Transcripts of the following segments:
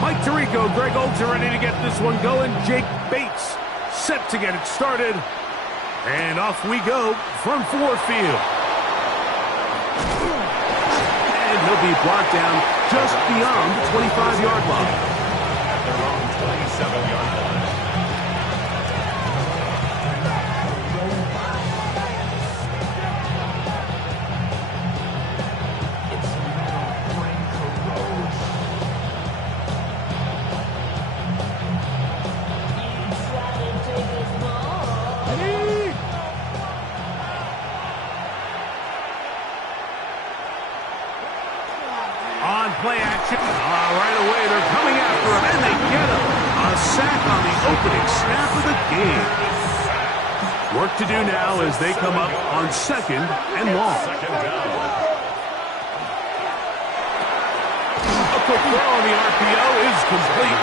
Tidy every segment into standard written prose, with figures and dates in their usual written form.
Mike Tirico, Greg Olds are ready to get this one going. Jake Bates set to get it started. And off we go from forefield. And he'll be brought down just beyond the 25-yard line. At their own 27-yard line. Play action. Right away, they're coming after him, and they get him. A sack on the opening snap of the game. Work to do now as they come up on 2nd and long. A quick throw on the RPO is complete.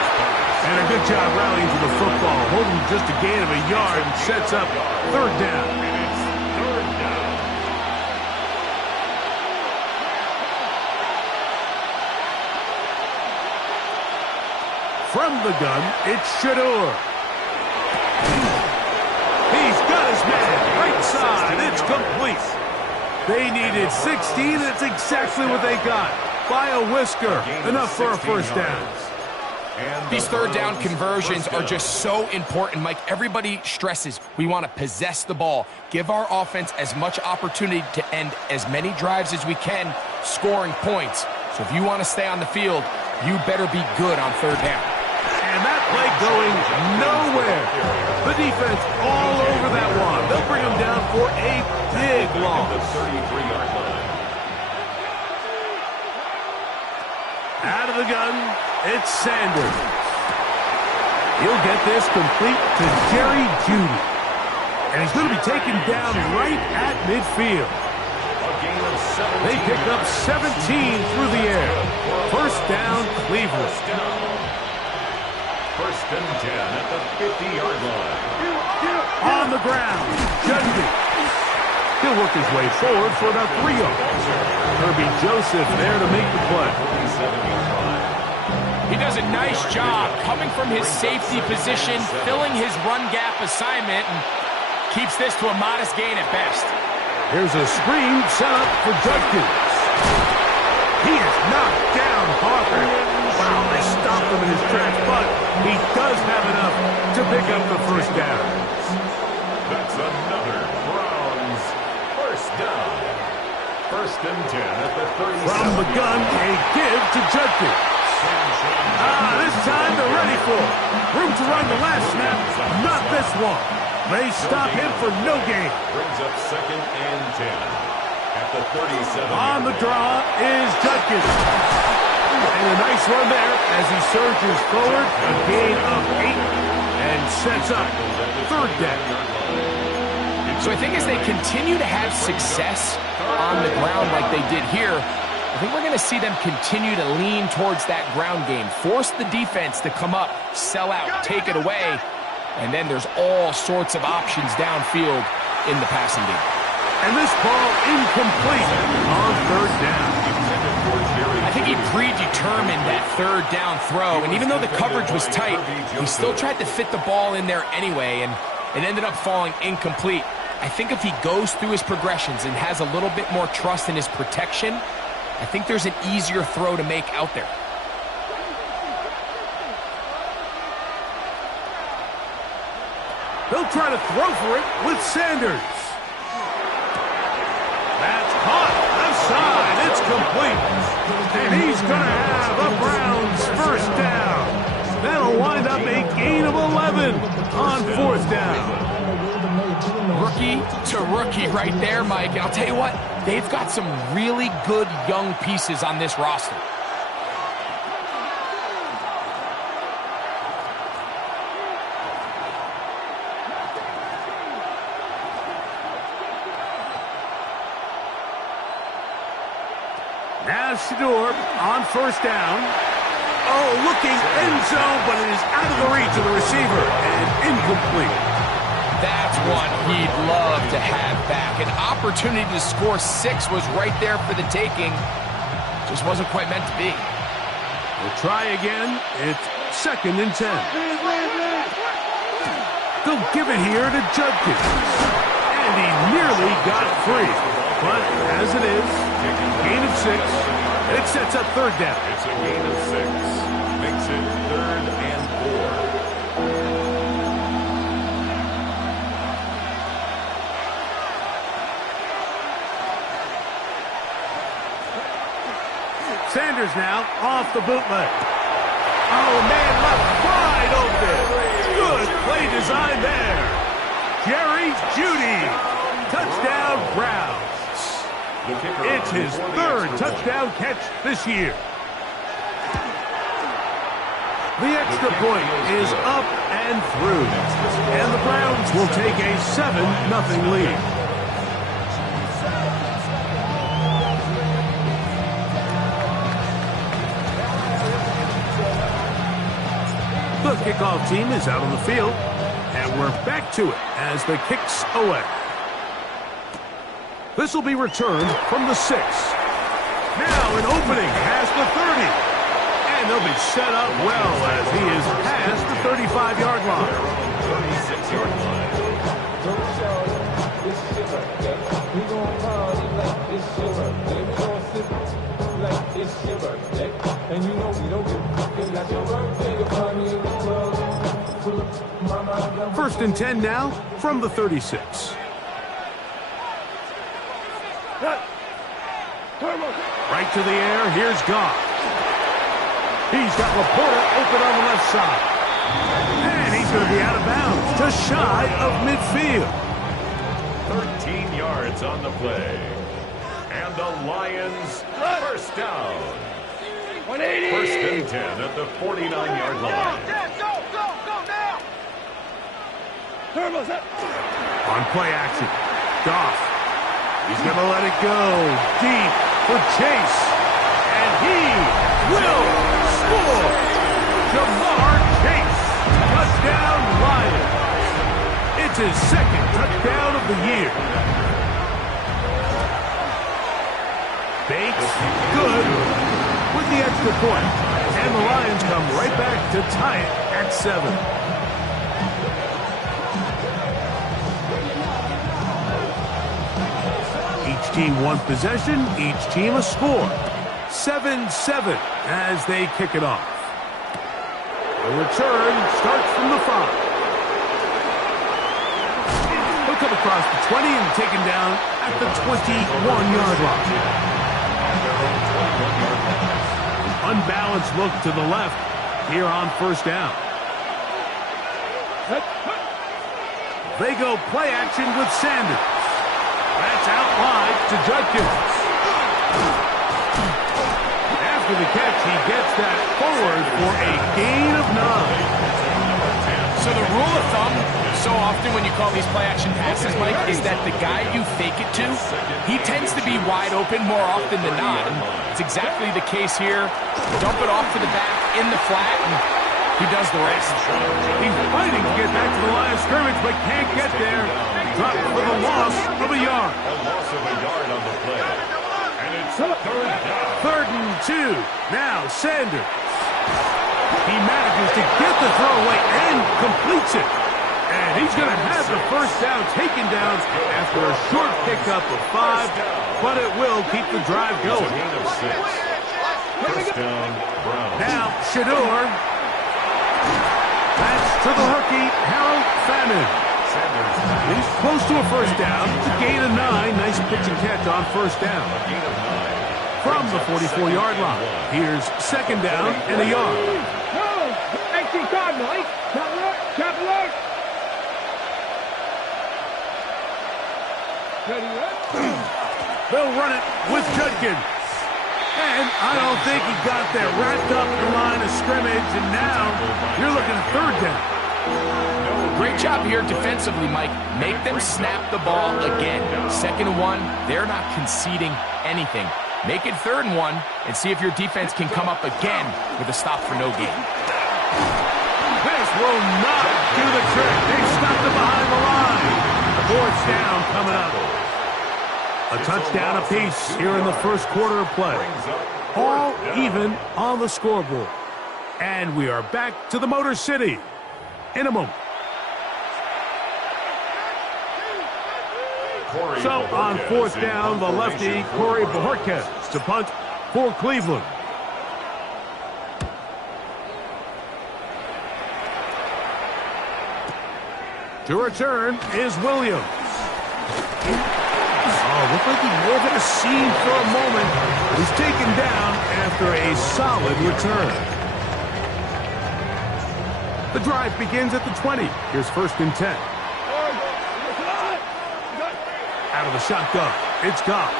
And a good job rallying to the football. Holding just a gain of a yard and sets up 3rd down. From the gun, it's Shador. He's got his man right side. It's complete. They needed 16, and it's exactly what they got. By a whisker. Enough for a 1st down. These 3rd down conversions are just so important, Mike. Everybody stresses we want to possess the ball, give our offense as much opportunity to end as many drives as we can, scoring points. So if you want to stay on the field, you better be good on 3rd down. And that play going nowhere. The defense all over that one. They'll bring him down for a big loss. 33-yard line. Out of the gun, it's Sanders. He'll get this complete to Jerry Jeudy. And he's going to be taken down right at midfield. They pick up 17 through the air. 1st down, Cleveland. 1st and 10 at the 50-yard line. On the ground, Jeudy. He'll work his way forward for about 3 yards. Herbie Joseph there to make the play. He does a nice job coming from his safety position, filling his run gap assignment, and keeps this to a modest gain at best. Here's a screen set up for Judkins. He is knocked down hard. Wow, they stopped him in his tracks, but he does have enough to pick up the 1st down. That's another Browns 1st down. 1st and 10 at the 37. From the gun, a give to Judkins. This time they're ready for it. Room to run the last snap, not this one. They stop him for no gain. Brings up 2nd and 10 at the 37. On the draw is Judkins. And a nice run there as he surges forward, a gain of 8, and sets up 3rd down. So I think as they continue to have success on the ground like they did here, I think we're going to see them continue to lean towards that ground game, force the defense to come up, sell out, take it away, and then there's all sorts of options downfield in the passing game. And this ball incomplete on 3rd down. I think he predetermined that 3rd down throw, and even though the coverage was tight, he still tried to fit the ball in there anyway, and it ended up falling incomplete. I think if he goes through his progressions and has a little bit more trust in his protection, I think there's an easier throw to make out there. They'll try to throw for it with Sanders. That's caught. Left side. It's complete. And he's going to have a Browns 1st down. That'll wind up a gain of 11 on 4th down. Rookie to rookie right there, Mike. And I'll tell you what, they've got some really good young pieces on this roster. Now Shador on 1st down. Oh, looking end zone, but it is out of the reach of the receiver and incomplete. That's one he'd love to have back. An opportunity to score 6 was right there for the taking. Just wasn't quite meant to be. We'll try again. It's 2nd and 10. They'll give it here to Judkins. And he nearly got free. But as it is, gain of 6. It sets up 3rd down. It's a gain of 6. Makes it 3rd and 4. Sanders now off the bootleg. Oh, man, left wide open. Good play design there. Jerry Jeudy. Touchdown, Browns. It's his 3rd touchdown catch this year. The extra point is up and through. And the Browns will take a 7-0 lead. The kickoff team is out on the field, and we're back to it as the kick's away. This will be returned from the 6. Now an opening past the 30. And they'll be set up well as he is past the 35-yard line. 36-yard line. And you know we don't give a fuck like your birthday, party in the club. 1st and 10 now from the 36. Right to the air, here's Goff. He's got Laporta open on the left side. And he's going to be out of bounds, just shy of midfield. 13 yards on the play. And the Lions, 1st down. 1st and 10 at the 49-yard line. On play action, Goff. He's going to let it go deep for Chase. And he will score. Jamar Chase. Touchdown, Lions. It's his 2nd touchdown of the year. Bates, good, with the extra point. And the Lions come right back to tie it at 7. Each team one possession, each team a score. 7-7 as they kick it off. The return starts from the 5. He'll come across the 20 and taken down at the 21-yard line. Unbalanced look to the left here on 1st down. They go play action with Sanders. That's out wide to Judkins. After the catch, he gets that forward for a gain of 9. So the rule of thumb, so often when you call these play-action passes, Mike, is that the guy you fake it to, he tends to be wide open more often than not. And it's exactly the case here. Dump it off to the back in the flat, and he does the rest. He's fighting to get back to the line of scrimmage, but can't get there. Dropped for the loss of a yard. A loss of a yard on the play. And it's 3rd down. 3rd and 2. Now Sanders. He manages to get the throw away and completes it. And he's going to have the 1st down taken down after a short pickup of 5, but it will keep the drive going. Gain of 6. 1st down, Browns. Now Shador. That's to the rookie, Harold Famine. He's close to a 1st down. It's a gain of 9. Nice pitch and catch on 1st down. A gain of 9. From the 44-yard line. Here's 2nd down and a yard. They'll run it with Judkins. And I don't think he got there. Wrapped up the line of scrimmage, and now you're looking at 3rd down. Great job here defensively, Mike. Make them snap the ball again. 2nd and 1, they're not conceding anything. Make it 3rd and 1 and see if your defense can come up again with a stop for no gain. This will not do the trick. They stopped it behind the line. 4th down coming up. A touchdown apiece here in the 1st quarter of play. Brings up all even on the scoreboard. And we are back to the Motor City in a moment. So on fourth down, the lefty, Corey Bojorquez, to punt for Cleveland. To return is Williams. Oh, looked like he may have hit a seam for a moment. He's taken down after a solid return. The drive begins at the 20. Here's 1st and 10. Out of the shotgun, it's Goff.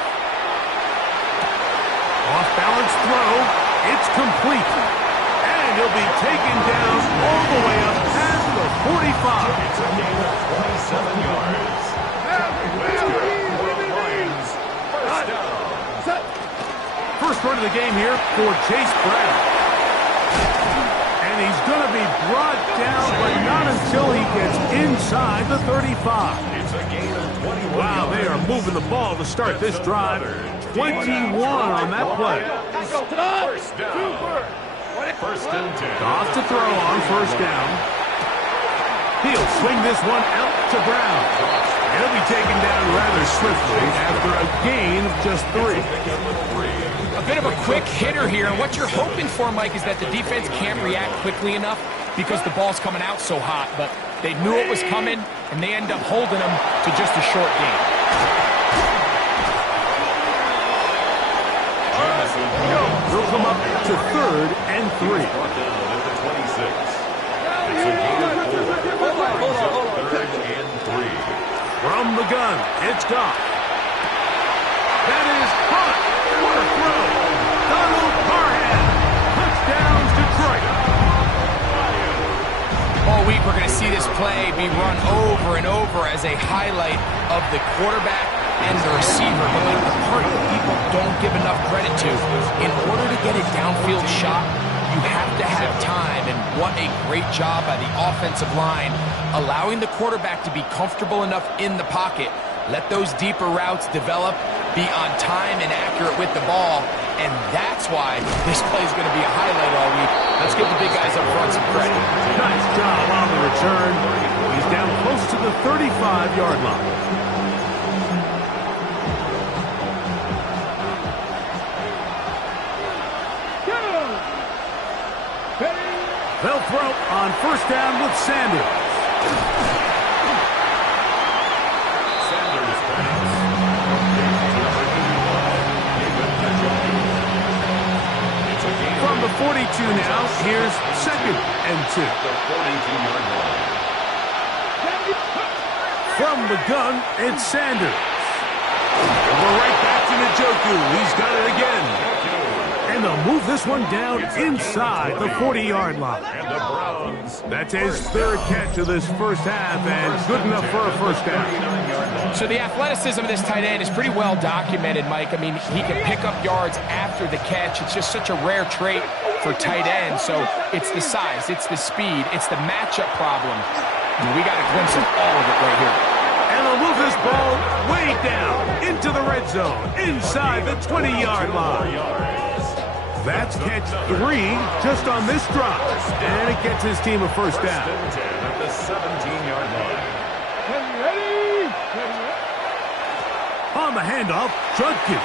Off-balance throw, it's complete. And he'll be taken down all the way up past the 45. It's a gain of 27 yards. That's good for the Lions. First down. First run of the game here for Chase Brown. And he's going to be brought down, but not until he gets inside the 35. It's a gain of 21. Wow, they are moving the ball to start this drive. 21 on that play. First down. 1st and 10. Goff to throw on 1st down. He'll swing this one out to Brown. He'll be taken down rather swiftly after a gain of just 3. A bit of a quick hitter here, and what you're hoping for, Mike, is that the defense can't react quickly enough because the ball's coming out so hot, but they knew it was coming, and they end up holding them to just a short gain. He'll come up to 3rd and 3. Brought down at the 26. It's a gain of 4. 3rd and 3. From the gun, it's Goff. That is caught. What a throw. Donald Parham. Touchdowns, Detroit. All week we're going to see this play be run over and over as a highlight of the quarterback and the receiver. But like the part that people don't give enough credit to, in order to get a downfield shot, you have to have time. And what a great job by the offensive line, allowing the quarterback to be comfortable enough in the pocket, let those deeper routes develop, be on time and accurate with the ball. And that's why this play is going to be a highlight all week. Let's give the big guys up front some credit. Nice job on the return. He's down close to the 35-yard line. They'll throw on 1st down with Sanders. Sanders pass. From the 42 now, here's 2nd and 2. The 42-yard line. From the gun, it's Sanders. And we're right back to Njoku. He's got it again. And they'll move this one down inside the 40-yard line. And the Browns. That's his 3rd catch of this first half, and good enough for a first down. So the athleticism of this tight end is pretty well documented, Mike. I mean, he can pick up yards after the catch. It's just such a rare trait for tight ends. So it's the size, it's the speed, it's the matchup problem. And we got a glimpse of all of it right here. And they'll move this ball way down into the red zone, inside the 20-yard line. That's catch 3 just on this drive. And it gets his team a first down. At the 17-yard line. On the handoff, Judkins.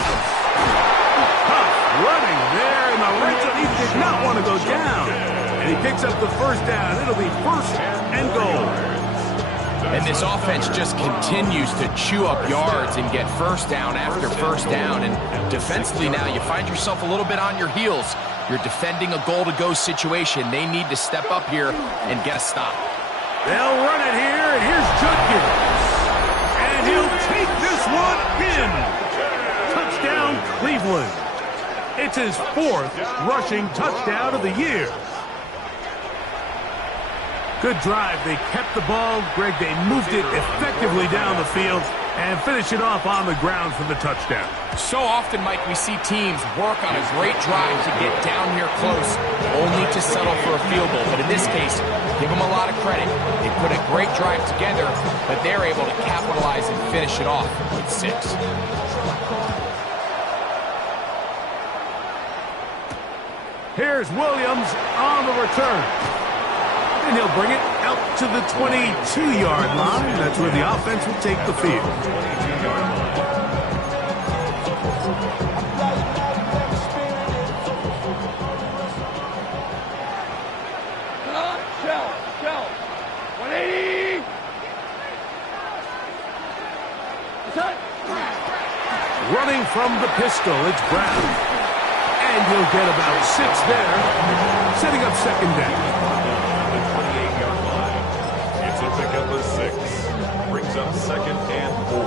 Tough running there in the red zone. He did not want to go down. And he picks up the first down. It'll be 1st and goal. And this offense just continues to chew up yards and get first down after first down. And defensively now, you find yourself a little bit on your heels. You're defending a goal-to-go situation. They need to step up here and get a stop. They'll run it here, and here's Judkins. And he'll take this one in. Touchdown, Cleveland. It's his 4th rushing touchdown of the year. Good drive. They kept the ball. Greg, they moved it effectively down the field and finish it off on the ground for the touchdown. So often, Mike, we see teams work on a great drive to get down here close, only to settle for a field goal. But in this case, give them a lot of credit. They put a great drive together, but they're able to capitalize and finish it off with 6. Here's Williams on the return. And he'll bring it out to the 22-yard line. That's where the offense will take the field. Shell. 180. Running from the pistol, it's Brown. And he'll get about 6 there, setting up second down. The 28-yard line. It's a pickup of 6. Brings up second and 4.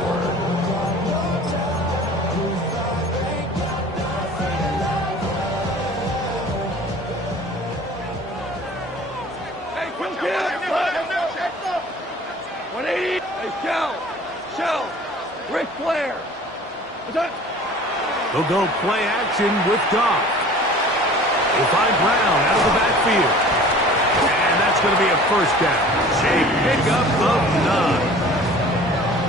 Hey, quick kill. 180. Hey, Shell. Ric Flair. They'll go play action with Goff. They find Brown out of the backfield. And that's going to be a first down. A pickup of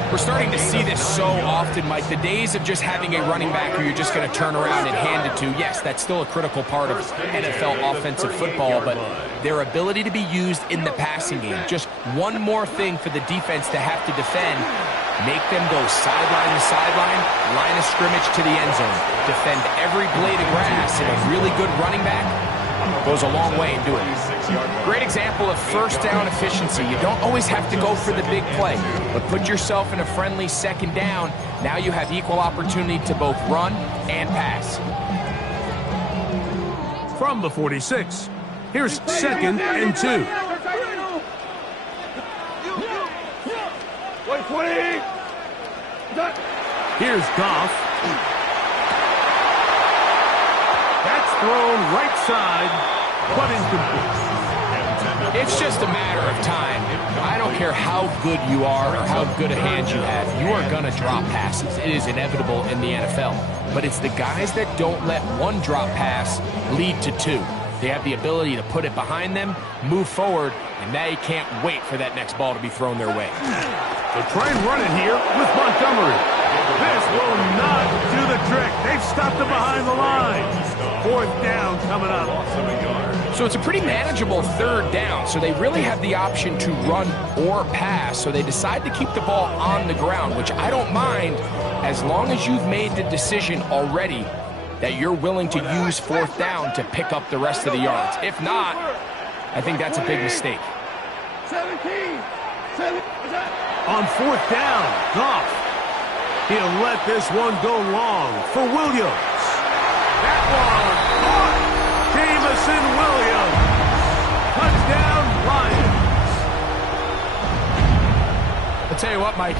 9. We're starting to see this so often, Mike. The days of just having a running back who you're just going to turn around and hand it to, yes, that's still a critical part of NFL offensive football, but their ability to be used in the passing game, just one more thing for the defense to have to defend, make them go sideline to sideline, line of scrimmage to the end zone, defend every blade of grass, and a really good running back goes a long way in doing it. Great example of first down efficiency. You don't always have to go for the big play, but put yourself in a friendly second down. Now you have equal opportunity to both run and pass. From the 46, here's second and 2. 120. Here's Goff. That's thrown right side, but incomplete. It's just a matter of time. I don't care how good you are or how good a hand you have. You are going to drop passes. It is inevitable in the NFL. But it's the guys that don't let one drop pass lead to 2. They have the ability to put it behind them, move forward, and now you can't wait for that next ball to be thrown their way. They'll try and run it here with Montgomery. This will not do the trick. They've stopped it behind the line. Fourth down coming up. So it's a pretty manageable third down, so they really have the option to run or pass, so they decide to keep the ball on the ground, which I don't mind as long as you've made the decision already that you're willing to use fourth down to pick up the rest of the yards. If not, I think that's a big mistake. 17. On fourth down, Goff. He'll let this one go long for Williams. That one caught. Jamison Williams. Touchdown, Lions. I'll tell you what, Mike,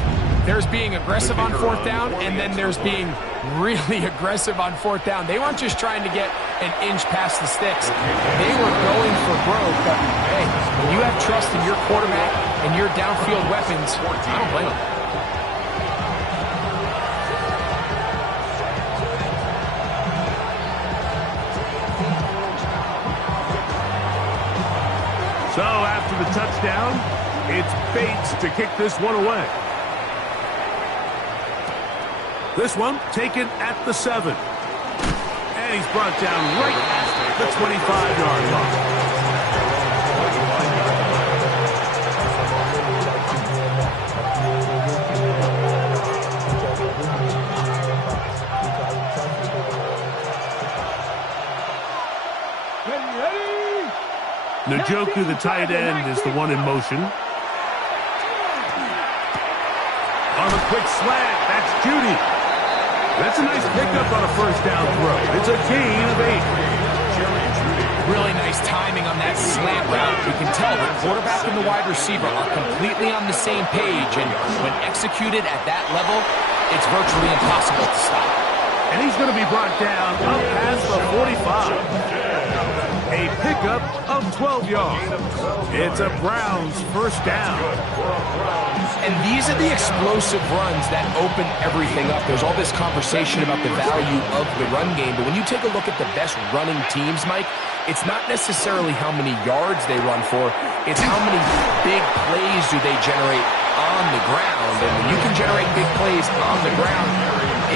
there's being aggressive on fourth down, and then there's being really aggressive on fourth down. They weren't just trying to get an inch past the sticks. They were going for broke. But, hey, when you have trust in your quarterback and your downfield weapons, I don't blame them. So after the touchdown, it's Bates to kick this one away. This one taken at the 7. And he's brought down right at the 25-yard line. Njoku, the tight end, is the one in motion. On a quick slant, that's Judy. That's a nice pickup on a first down throw. It's a gain of 8. Really nice timing on that slant route. You can tell the quarterback and the wide receiver are completely on the same page, and when executed at that level, it's virtually impossible to stop. And he's going to be brought down up past the 45. A pickup of 12 yards. It's a Browns first down. And these are the explosive runs that open everything up. There's all this conversation about the value of the run game, but when you take a look at the best running teams, Mike, it's not necessarily how many yards they run for, it's how many big plays do they generate on the ground. And when you can generate big plays on the ground,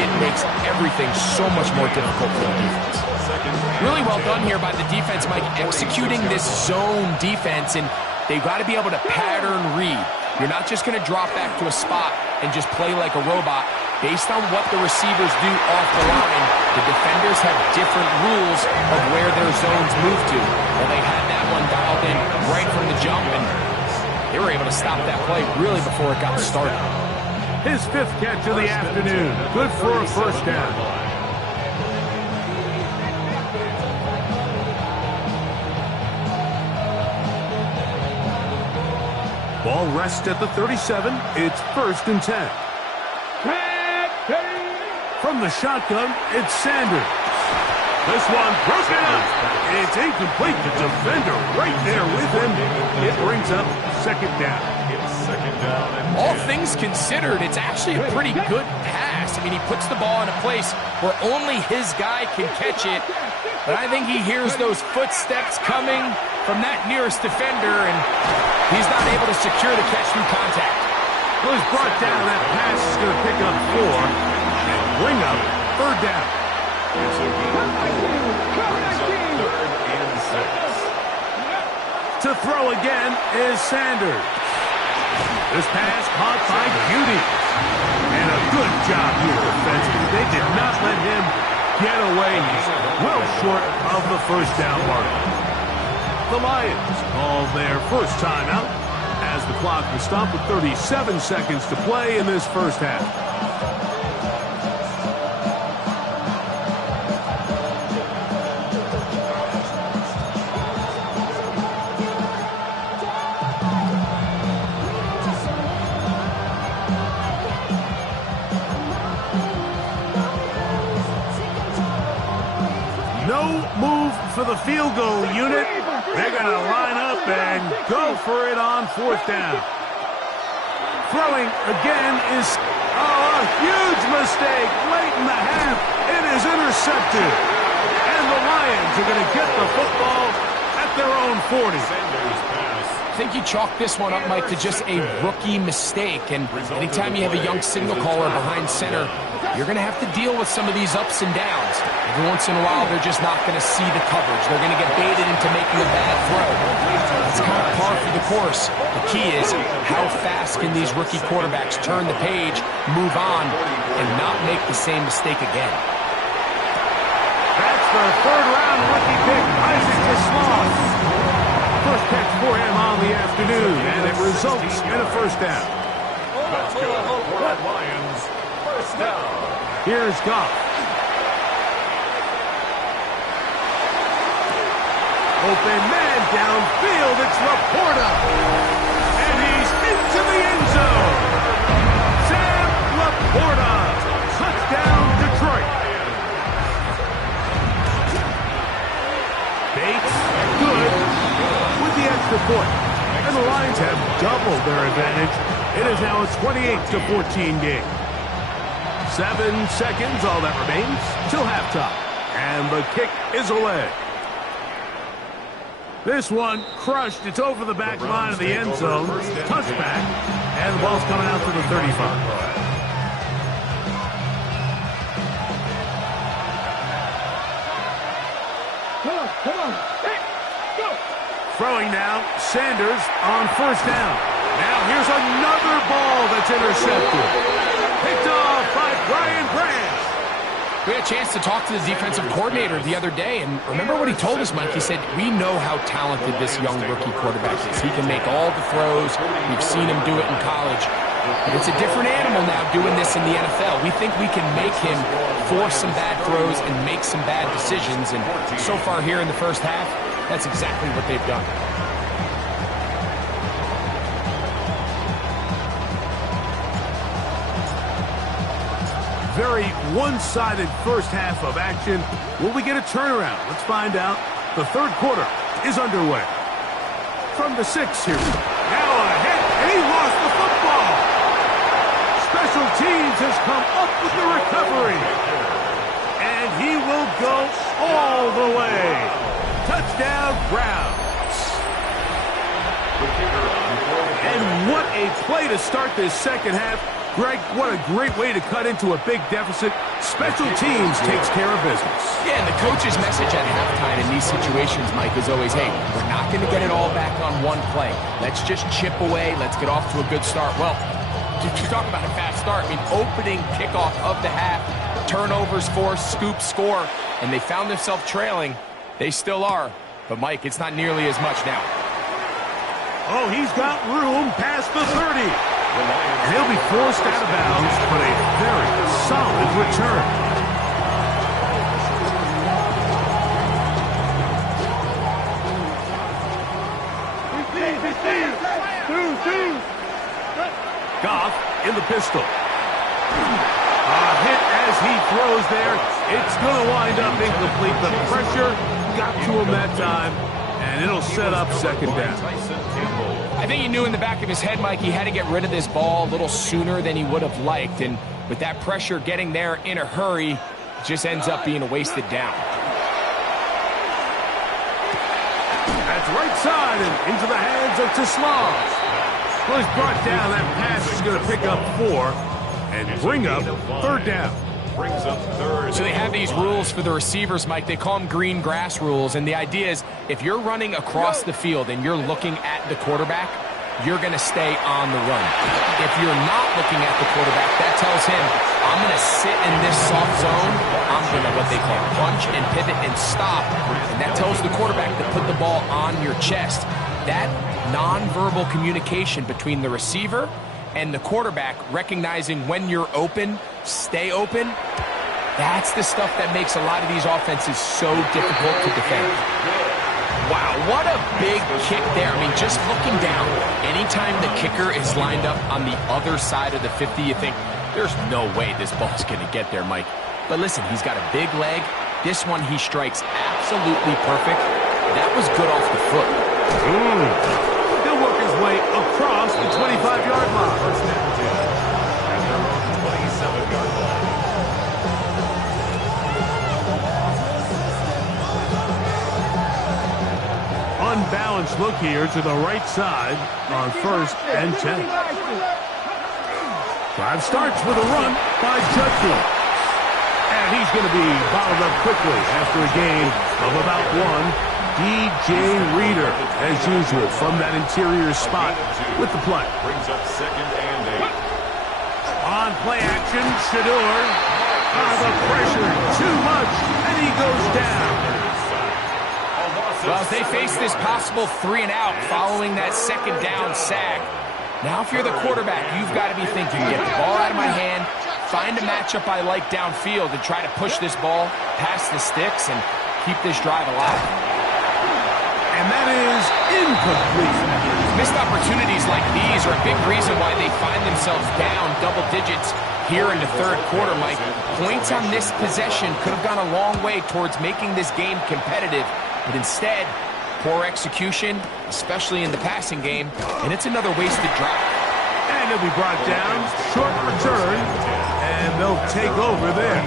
it makes everything so much more difficult for the defense. Really well done here by the defense, Mike, executing this zone defense, and they've got to be able to pattern read. You're not just going to drop back to a spot and just play like a robot. Based on what the receivers do off the line, the defenders have different rules of where their zones move to. Well, they had that one dialed in right from the jump, and they were able to stop that play really before it got started. His 5th catch of the afternoon. Good for a first down. Ball rests at the 37. It's 1st and 10. From the shotgun, it's Sanders. This one broken up. It's incomplete. The defender right there with him. It brings up 2nd down. All things considered, it's actually a pretty good pass. I mean, he puts the ball in a place where only his guy can catch it. But I think he hears those footsteps coming from that nearest defender, and he's not able to secure the catch through contact. Well, he's brought down. That pass is going to pick up 4 and bring up 3rd down. To throw again is Sanders. This pass caught by Beauty. And a good job here defensively. They did not let him get away. He's well short of the 1st down mark. The Lions call their first timeout as the clock will stop with 37 seconds to play in this first half. For the field goal unit, they're going to line up and go for it on 4th down. Throwing again is a huge mistake late in the half. It is intercepted. And the Lions are going to get the football at their own 40. I think you chalk this one up, Mike, to just a rookie mistake. And anytime you have a young signal caller behind center, you're going to have to deal with some of these ups and downs. Every once in a while, they're just not going to see the coverage. They're going to get baited into making a bad throw. It's kind of par for the course. The key is how fast can these rookie quarterbacks turn the page, move on, and not make the same mistake again. That's the 3rd-round rookie pick, Isaac Islam. First catch for him on the afternoon, and it results in a 1st down. That's good for the Lions. 1st down. Here's Goff. Open man downfield. It's Laporta. And he's into the end zone. Sam Laporta. Touchdown, Detroit. Bates, good with the extra point. And the Lions have doubled their advantage. It is now a 28-14 game. 7 seconds, all that remains, till halftime. And the kick is away. This one crushed. It's over the back line of the end zone. Touchback. And the ball's coming out to the 35. Come on. Hey, go. Throwing now, Sanders on 1st down. Now here's another ball that's intercepted. Picked off by Brian Branch. We had a chance to talk to the defensive coordinator the other day, and remember what he told us, Mike? He said, we know how talented this young rookie quarterback is. He can make all the throws. We've seen him do it in college. But it's a different animal now doing this in the NFL. We think we can make him force some bad throws and make some bad decisions, and so far here in the first half, that's exactly what they've done. Very one-sided first half of action. Will we get a turnaround? Let's find out. The 3rd quarter is underway. From the 6 here. Now ahead, and he lost the football. Special teams has come up with the recovery. And he will go all the way. Touchdown, Browns. And what a play to start this second half. Greg, what a great way to cut into a big deficit. Special teams takes care of business. Yeah, and the coach's message at halftime in these situations, Mike, is always, hey, we're not going to get it all back on one play. Let's just chip away. Let's get off to a good start. Well, you talk about a fast start. I mean, opening kickoff of the half, turnovers forced, scoop, score, and they found themselves trailing. They still are. But, Mike, it's not nearly as much now. Oh, he's got room past the 30. And he'll be forced out of bounds, but a very solid return. Goff in the pistol. A hit as he throws there. It's going to wind up incomplete. The pressure got to him that time, and it'll set up second down. I think he knew in the back of his head, Mike, he had to get rid of this ball a little sooner than he would have liked. And with that pressure getting there in a hurry, it just ends up being a wasted down. That's right side and into the hands of Teslam. Well, he's brought down. That pass is going to pick up 4 and bring up third down. So they have these rules for the receivers, Mike. They call them green grass rules. And the idea is if you're running across the field and you're looking at the quarterback, you're going to stay on the run. If you're not looking at the quarterback, that tells him, I'm going to sit in this soft zone. I'm going to what they call punch and pivot and stop. And that tells the quarterback to put the ball on your chest. That nonverbal communication between the receiver and the quarterback, recognizing when you're open, stay open, that's the stuff that makes a lot of these offenses so difficult to defend. Wow, what a big kick there. I mean, just looking down, anytime the kicker is lined up on the other side of the 50, you think, there's no way this ball's going to get there, Mike. But listen, he's got a big leg. This one he strikes absolutely perfect. That was good off the foot. He'll work his way across the 25-yard line. Unbalanced look here to the right side on 1st and 10. Drive starts with a run by Judkins. And he's going to be bottled up quickly after a gain of about 1. DJ Reader, as usual, from that interior spot with the play. Brings up 2nd and 8. On play action, Shador. The pressure, too much, and he goes down. Well, as they face this possible 3 and out following that 2nd down sack, now if you're the quarterback, you've got to be thinking, get the ball out of my hand, find a matchup I like downfield, and try to push this ball past the sticks and keep this drive alive. And that is incomplete. Missed opportunities like these are a big reason why they find themselves down double digits here in the 3rd quarter, Mike. Points on this possession could have gone a long way towards making this game competitive, but instead, poor execution, especially in the passing game, and it's another wasted drive. And he'll be brought down, short return, and they'll take over there.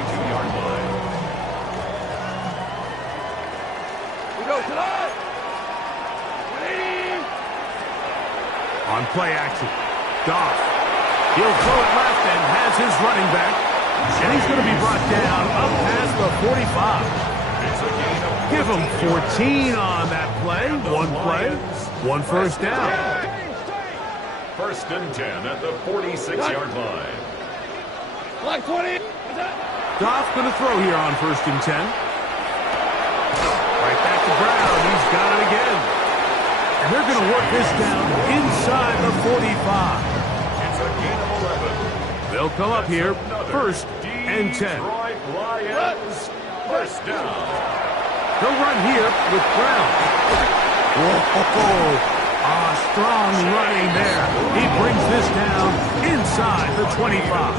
On play action, Goff. He'll throw it left and has his running back. And he's going to be brought down up past the 45. Give him 14 on that play. 1 first down. 1st and 10 at the 46-yard line. Like 20. Goff going to throw here on 1st and 10. Right back to Brown. He's got it again. And they're going to work this down inside the 45. It's a gain of 11. They'll come up here, 1st and 10. Detroit Lions, 1st down. They'll run here with Brown. Whoa, strong running there. He brings this down inside the 25.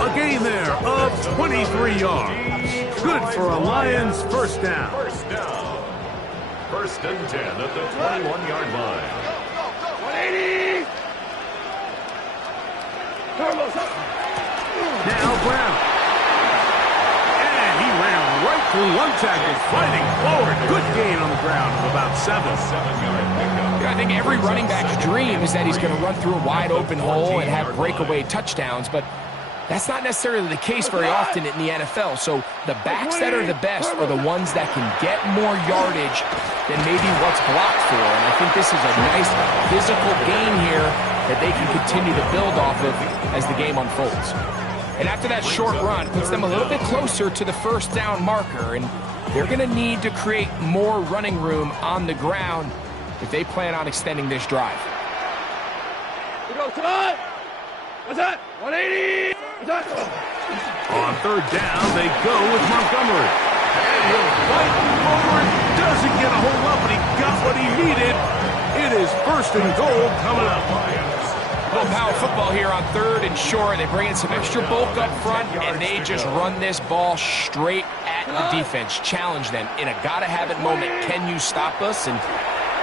A gain there of 23 yards. Good for a Lions 1st down. 1st down. 1st and 10 at the 21-yard line. 180. Now Brown. And he ran right through one tackle, fighting forward. Good gain on the ground of about 7. 7-yard pickup. I think every running back's dream is that he's going to run through a wide open hole and have breakaway touchdowns, but that's not necessarily the case very often in the NFL. So the backs that are the best are the ones that can get more yardage than maybe what's blocked for. And I think this is a nice physical gain here that they can continue to build off of as the game unfolds. And after that short run, puts them a little bit closer to the first down marker. And they're going to need to create more running room on the ground if they plan on extending this drive. We go, come on! What's that? 180! What's that? On third down, they go with Montgomery. And he'll fight forward. Doesn't get a hold up, but he got what he needed. It is first and goal coming up. A little power football here on third and short. They bring in some extra bulk up front, and they just run this ball straight at the defense. Challenge them in a gotta-have-it moment. Can you stop us? And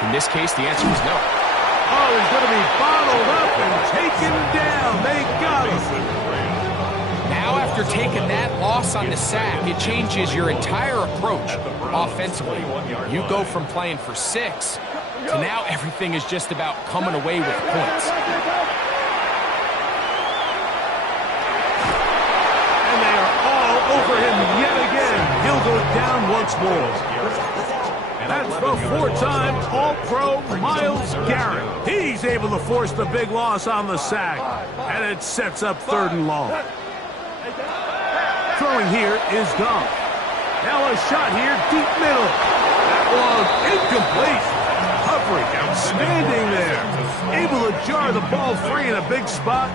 in this case, the answer is no. Oh, he's going to be bottled up and taken down. They got him. Now, after taking that loss on the sack, it changes your entire approach offensively. You go from playing for 6 to now everything is just about coming away with points. And they are all over him yet again. He'll go down once more. That's the 4-time All-Pro Myles Garrett. He's able to force the big loss on the sack, and it sets up 3rd and long. Throwing here is Gump. Now a shot here, deep middle. That one incomplete. Hovering, outstanding there. Able to jar the ball free in a big spot,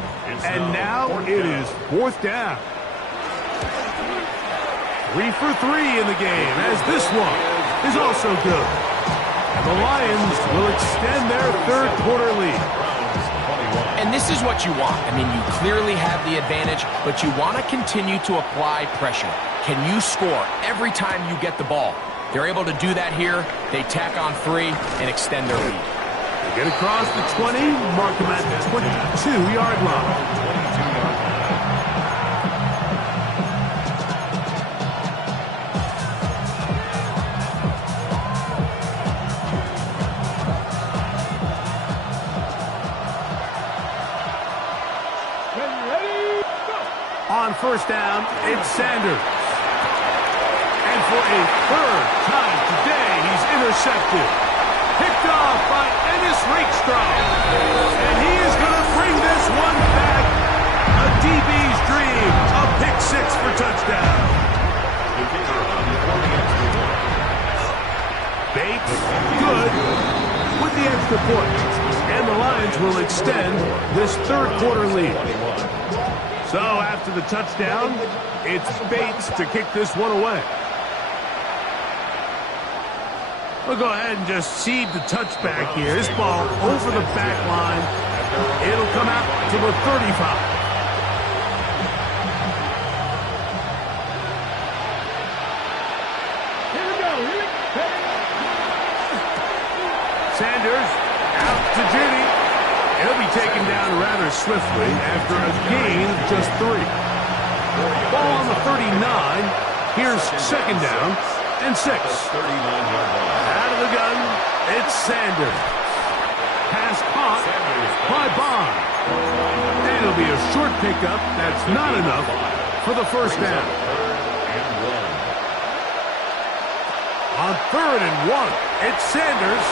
and now it is 4th down. 3 for 3 in the game, as this one is also good. And the Lions will extend their 3rd quarter lead. And this is what you want. I mean, you clearly have the advantage, but you want to continue to apply pressure. Can you score every time you get the ball? They're able to do that here. They tack on 3 and extend their lead. They get across the 20, mark them at the 22-yard line. On first down, it's Sanders. And for a 3rd time today, he's intercepted. Picked off by Ennis Rakestraw. And he is going to bring this one back. A DB's dream. A pick 6 for touchdown. Bates, good, with the extra point. And the Lions will extend this 3rd quarter lead. So after the touchdown, it's Bates to kick this one away. We'll go ahead and just cede the touchback here. This ball over the back line. It'll come out to the 35. Here we go. Sanders out to Judy. He'll be taken down rather swiftly after a gain of just 3. Ball on the 39. Here's 2nd down and 6. Out of the gun, it's Sanders. Pass caught by Bond. And it'll be a short pickup. That's not enough for the 1st down. On 3rd and 1, it's Sanders.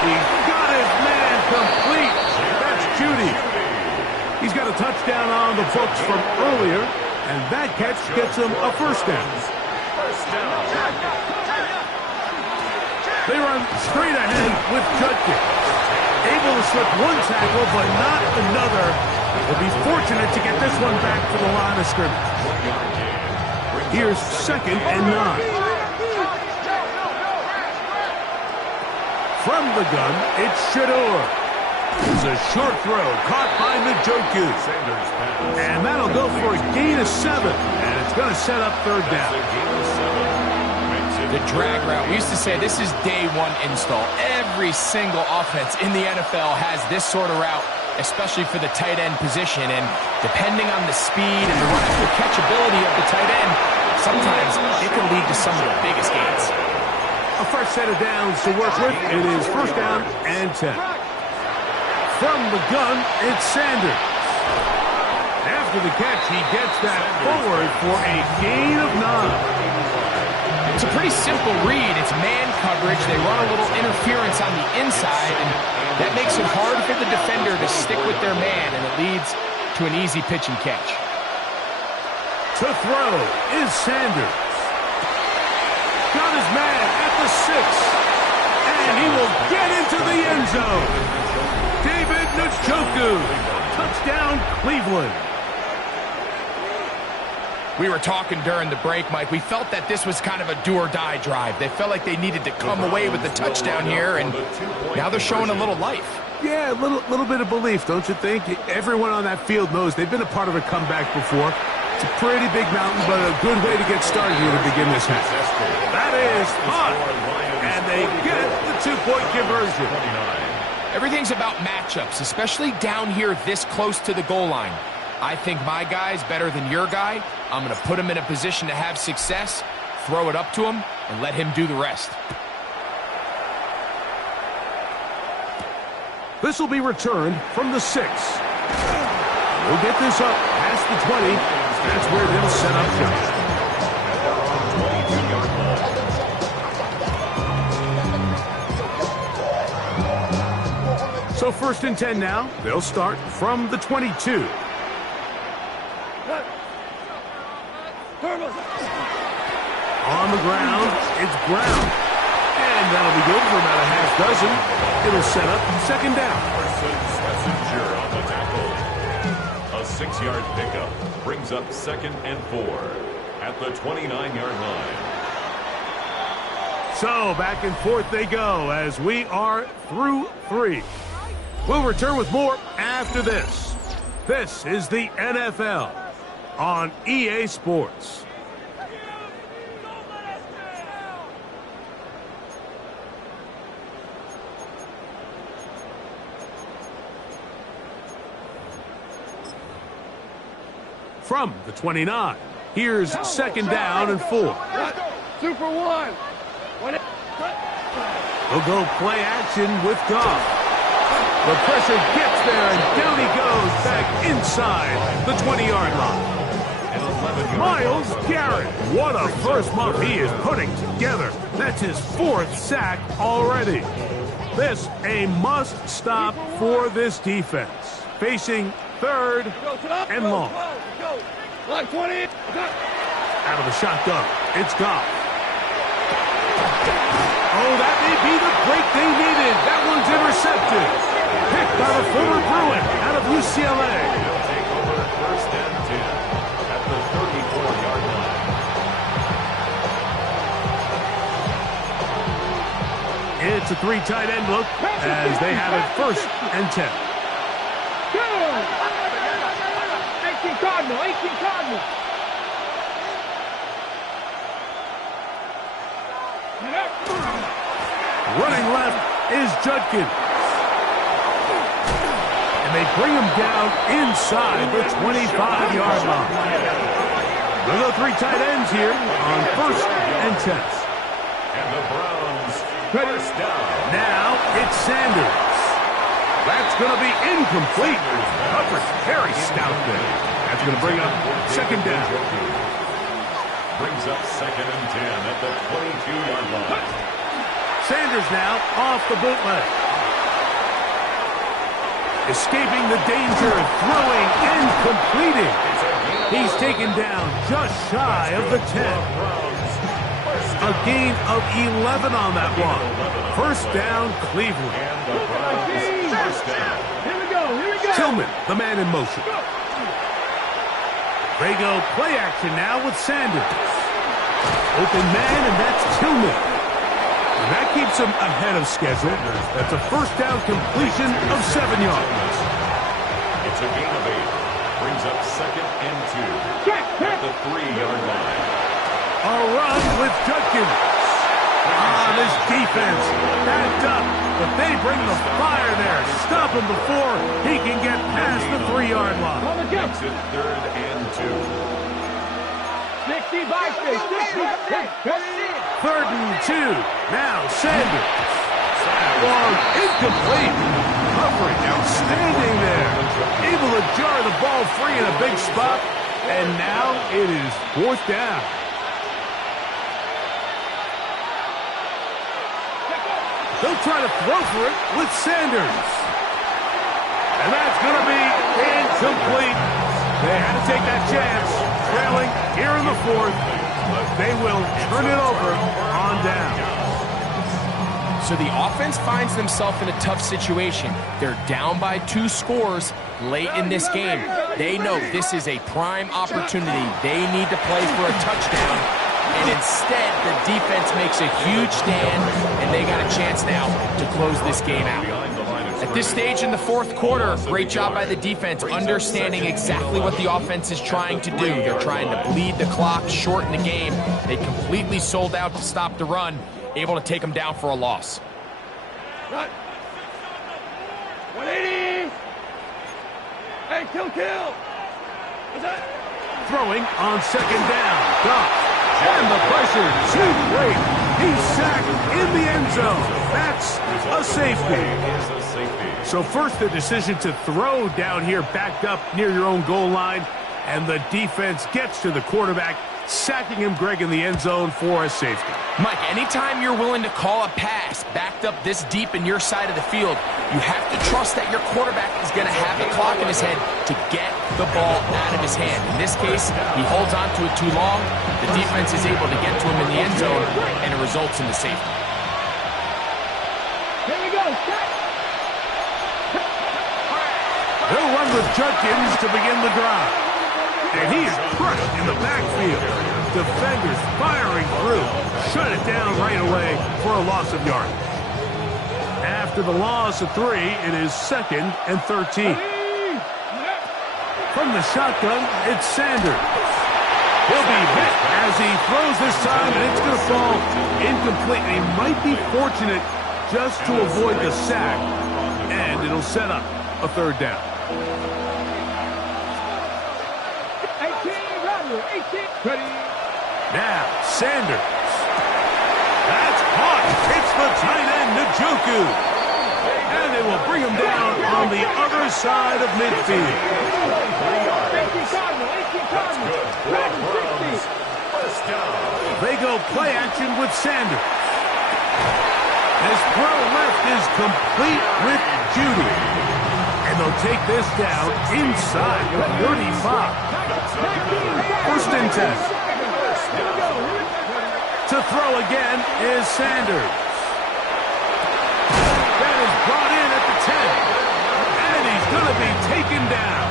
He got his man complete. That's Judy. He's got a touchdown on the books from earlier, and that catch gets him a 1st down. They run straight ahead with Judkins. Able to slip one tackle, but not another. Will be fortunate to get this one back to the line of scrimmage. Here's 2nd and 9. From the gun, it's Shador. It's a short throw caught by Njoku. And that'll go for a gain of 7. And it's going to set up 3rd down. The drag route. We used to say this is day 1 install. Every single offense in the NFL has this sort of route, especially for the tight end position. And depending on the speed and the run after catchability of the tight end, sometimes it can lead to some of the biggest gains. A fresh set of downs to work with. It is first down and 10. From the gun, it's Sanders. After the catch, he gets that forward for a gain of 9. It's a pretty simple read. It's man coverage. They run a little interference on the inside, and that makes it hard for the defender to stick with their man, and it leads to an easy pitch and catch. To throw is Sanders. Got his man at the 6, and he will get into the end zone. David Njoku, touchdown Cleveland. We were talking during the break, Mike. We felt that this was kind of a do-or-die drive. They felt like they needed to come away with the touchdown here, and now they're showing a little life. Yeah, a little bit of belief, don't you think? Everyone on that field knows they've been a part of a comeback before. It's a pretty big mountain, but a good way to get started here to begin this half. That is hot, and they get the 2-point conversion. Everything's about matchups, especially down here this close to the goal line. I think my guy's better than your guy. I'm going to put him in a position to have success, throw it up to him, and let him do the rest. This will be returned from the 6. We'll get this up past the 20. That's where they'll set up shop. So first and 10 now. They'll start from the 22. On the ground, it's Brown. And that'll be good for about a half dozen. It'll set up second down. On the tackle. A 6-yard pickup brings up 2nd and 4 at the 29-yard line. So back and forth they go as we are through 3. We'll return with more after this. This is the NFL on EA Sports. From the 29, here's second down and 4. 2 for 1. They'll go play action with Goff. The pressure gets there, and down he goes back inside the 20-yard line. Myles Garrett, what a first month he is putting together. That's his 4th sack already. This a must-stop for this defense. Facing 3rd and long. Line 20. Out of the shotgun, it's Goff. Oh, that may be the break they needed. That one's intercepted. Picked by the former Bruin out of UCLA. They'll take over first and 10 at the 34-yard line. It's a 3 tight end look as they have it first and 10. 18 Cardinal, 18 Cardinal. Running left is Judkins. And they bring him down inside the 25-yard line. They'll go 3 tight ends here on first and 10. And the Browns first down. Now it's Sanders. That's going to be incomplete. Coverage very stout there. That's going to bring up second down. Brings up 2nd and 10 at the 22-yard line. Sanders now off the bootleg. Escaping the danger, throwing and completing. He's taken down just shy of the 10. A gain of 11 on that one. First down, Cleveland. Here we go. Tillman, the man in motion. They go play action now with Sanders. Open man, and that's Tillman. And that keeps him ahead of schedule. That's a first down completion of 7 yards. It's a gain of 8. Brings up 2nd and 2 at the 3-yard line. A run with Judkins. This defense backed up, but they bring the fire there. Stop him before he can get past the 3-yard line. Makes it 3rd and 2. 60 by 60. 3rd and 2. Now Sanders. Long, incomplete. Covering, outstanding there. Able to jar the ball free in a big spot. And now it is 4th down. They'll try to throw for it with Sanders. And that's going to be incomplete. They had to take that chance. Trailing here in the 4th. But they will turn it over on down. So the offense finds themselves in a tough situation. They're down by 2 scores late in this game. They know this is a prime opportunity. They need to play for a touchdown. And instead, the defense makes a huge stand, and they got a chance now to close this game out. At this stage in the 4th quarter, great job by the defense, understanding exactly what the offense is trying to do. They're trying to bleed the clock, shorten the game. They completely sold out to stop the run, able to take them down for a loss. 180. Hey, kill. What's that? Throwing on 2nd down. Goff. And the pressure too great. He's sacked in the end zone. That's a safety. So first the decision to throw down here backed up near your own goal line. And the defense gets to the quarterback, sacking him, Greg, in the end zone for a safety. Mike, anytime you're willing to call a pass backed up this deep in your side of the field, you have to trust that your quarterback is going to have the clock in his head to get the ball out of his hand. In this case, he holds on to it too long. The defense is able to get to him in the end zone, and it results in the safety. Here we go. They'll run with Judkins to begin the drive. And he is crushed in the backfield. Defenders firing through. Shut it down right away for a loss of yardage. After the loss of 3, it is 2nd and 13. From the shotgun, it's Sanders. He'll be hit as he throws this time, and it's going to fall incomplete. He might be fortunate just to avoid the sack, and it'll set up a 3rd down. 18. Now, Sanders. That's caught. It's the tight end, Njoku. And they will bring him down on the other side of midfield. 18 They go play action with Sanders. His throw left is complete with Judy. And they'll take this down inside the 35. 1st and 10. To throw again is Sanders. That is brought in at the 10. And he's going to be taken down.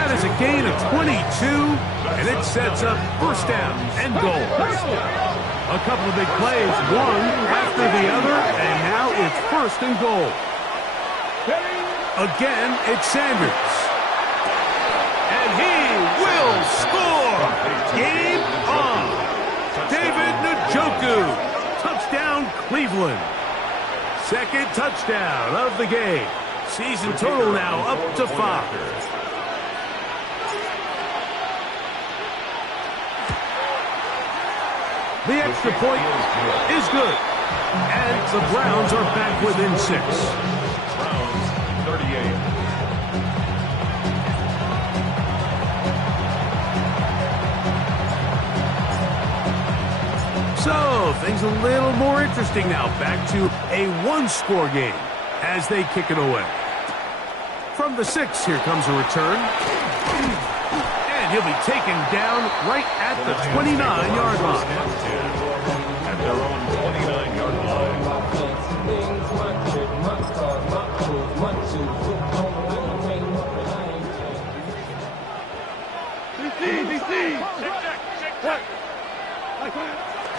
That is a gain of 22, and it sets up 1st down and goal. A couple of big plays, one after the other, and now it's 1st and goal. Again, it's Sanders. And he will score. Game on. David Njoku. Touchdown, Cleveland. 2nd touchdown of the game. Season total now up to 5. The extra point is good. And the Browns are back within 6. Browns 38. So, things a little more interesting now. Back to a 1-score game as they kick it away. From the 6, here comes a return. And he'll be taken down right at the 29-yard line. At their own 29-yard line.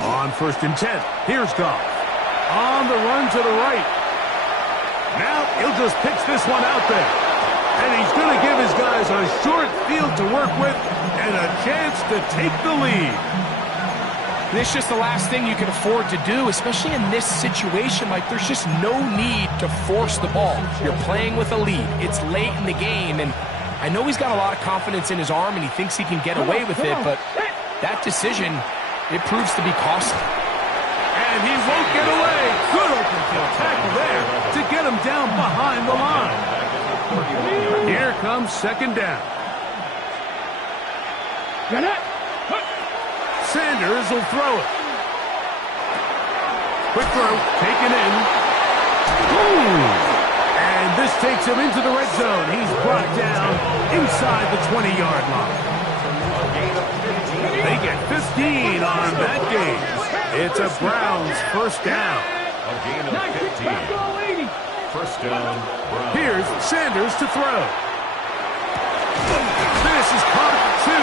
On 1st and 10, here's Goff. On the run to the right. Now he'll just pitch this one out there. And he's going to give his guys a short field to work with and a chance to take the lead. And it's just the last thing you can afford to do, especially in this situation. Like, there's just no need to force the ball. You're playing with a lead. It's late in the game, and I know he's got a lot of confidence in his arm, and he thinks he can get away with it, but that decision, it proves to be costly. And he won't get away. Good open field tackle there to get him down behind the line. Here comes second down. Sanders will throw it. Quick throw, taken in. Ooh. And this takes him into the red zone. He's brought down inside the 20-yard line. They get 15 on that game. It's a Browns first down. A gain of 15. First down, Browns. Here's Sanders to throw. This is caught at 2.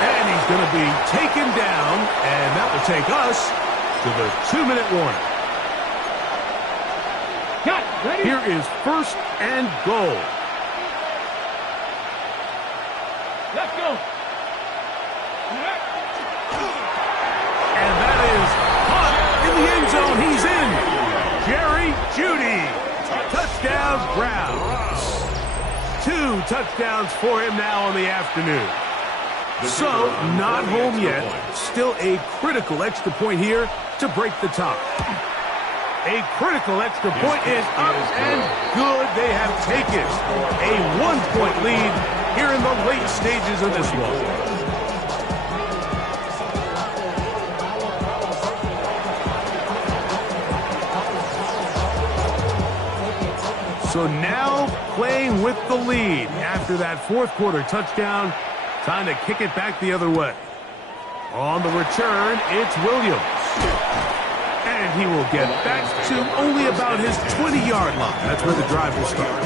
And he's going to be taken down, and that will take us to the 2-minute warning. Here is first and goal. Let's go. And that is caught in the end zone. He's in. Jerry Jeudy. Touchdown, Browns. 2 touchdowns for him now on the afternoon. So, not home yet. Still a critical extra point here to break the tie. A critical extra point is up and good. They have taken a 1-point lead here in the late stages of this one. So now playing with the lead after that fourth quarter touchdown. Time to kick it back the other way. On the return, it's Williams. And he will get back to only about his 20-yard line. That's where the drive will start.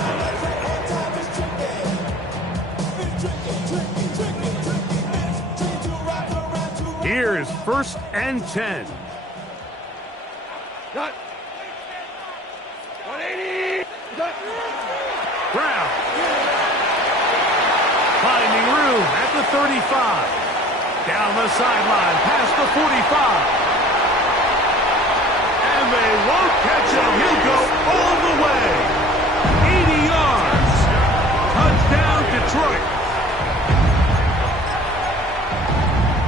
Here is first and 10. Cut. 180. Cut. Brown. Finding room at the 35. Down the sideline, past the 45. And they won't catch him. He'll go all the way. 80 yards. Touchdown, Detroit.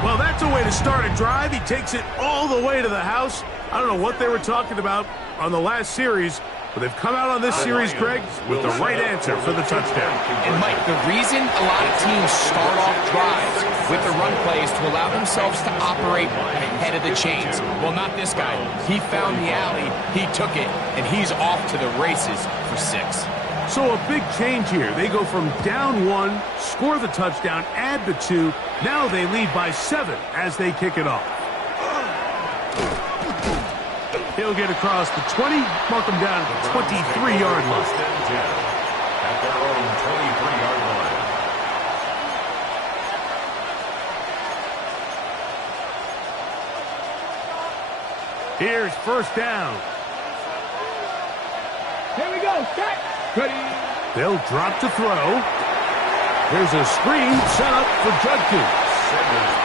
Well, that's a way to start a drive. He takes it all the way to the house. I don't know what they were talking about on the last series, but they've come out on this series, Greg, with the right answer for the touchdown. And, Mike, the reason a lot of teams start off drives with the run plays to allow themselves to operate ahead of the chains. Well, not this guy. He found the alley, he took it, and he's off to the races for 6. So a big change here. They go from down 1, score the touchdown, add the 2. Now they lead by 7 as they kick it off. He'll get across the 20, mark him down at the 23-yard line. At their own 23-yard line. Here's first down. Here we go. Set. Ready. They'll drop to throw. There's a screen set up for Judkins.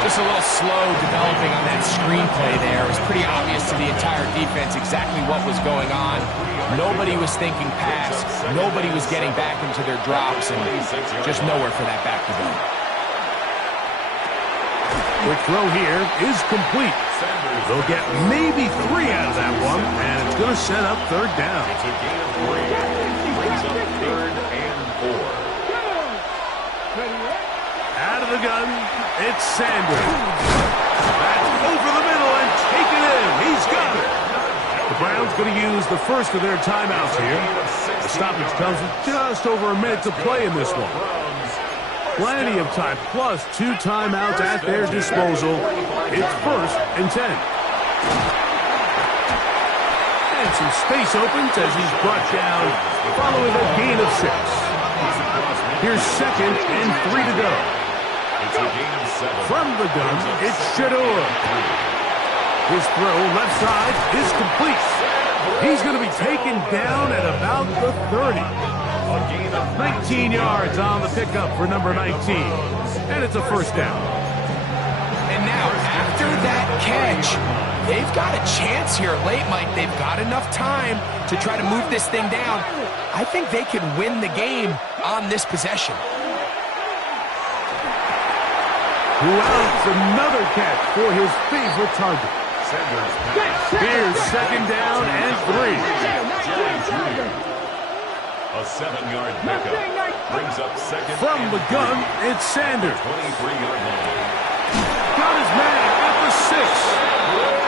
Just a little slow developing on that screenplay there. It was pretty obvious to the entire defense exactly what was going on. Nobody was thinking pass. Nobody was getting back into their drops, and just nowhere for that back to go. Quick throw here is complete. They'll get maybe 3 out of that one, and it's going to set up third down. It's a gain of 3. Brings up third and 4. Out of the gun, it's Sanders. That's over the middle and taken in. He's got it. The Browns going to use the first of their timeouts here. The stoppage comes with just over a minute to play in this one. Plenty of time, plus 2 timeouts at their disposal. It's first and 10. And some space opens as he's brought down following a gain of 6. Here's second and 3 to go. It's a gain of 7. From the gun, it's Shador. His throw left side is complete. He's going to be taken down at about the 30. 19 yards on the pickup for number 19. And it's a first down. And now, after that catch, they've got a chance here late, Mike. They've got enough time to try to move this thing down. I think they could win the game on this possession. Who else? Another catch for his favorite target. Here's second down and 3. A 7-yard pickup brings up second. From the gun, it's Sanders. 23-yard line. Got his man at the 6.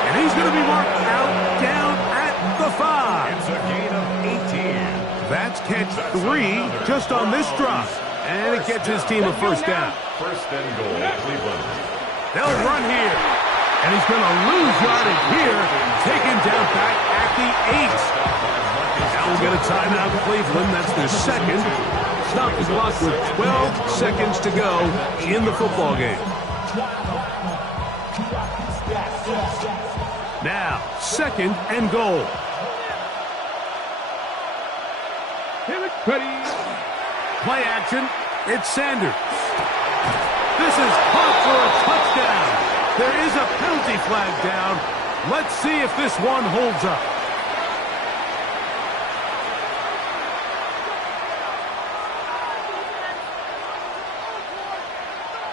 And he's going to be marked out down at the 5. It's a gain of 18. That's catch 3 just on this drive. And it gets his team a first down. First and goal, Cleveland. They'll run here. And he's going to lose yardage here. Taken down back at the 8. Now we'll get a timeout, Cleveland. That's their second. Stop the clock with 12 seconds to go in the football game. Now, second and goal. Ready. Play action. It's Sanders. This is caught for a touchdown. There is a penalty flag down. Let's see if this one holds up.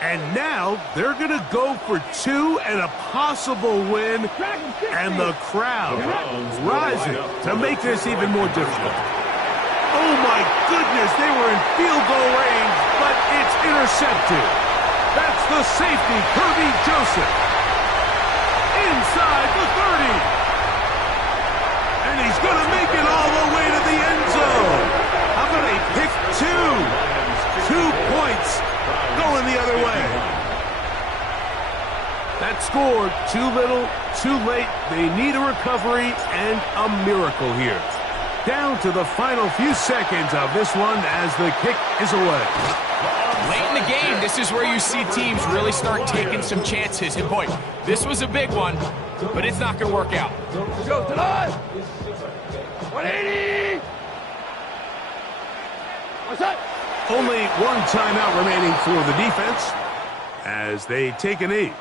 And now they're going to go for 2 and a possible win. And the crowd rising to make this even more difficult. Oh, my goodness, they were in field goal range, but it's intercepted. That's the safety, Kirby Joseph. Inside the 30. And he's going to make it all the way to the end zone. How about a pick 2? 2 points going the other way. That scored too little, too late. They need a recovery and a miracle here. Down to the final few seconds of this one as the kick is away. Late in the game, this is where you see teams really start taking some chances. And boy, this was a big one, but it's not going to work out. Go to the 180. What's that? Only one timeout remaining for the defense as they take a knee.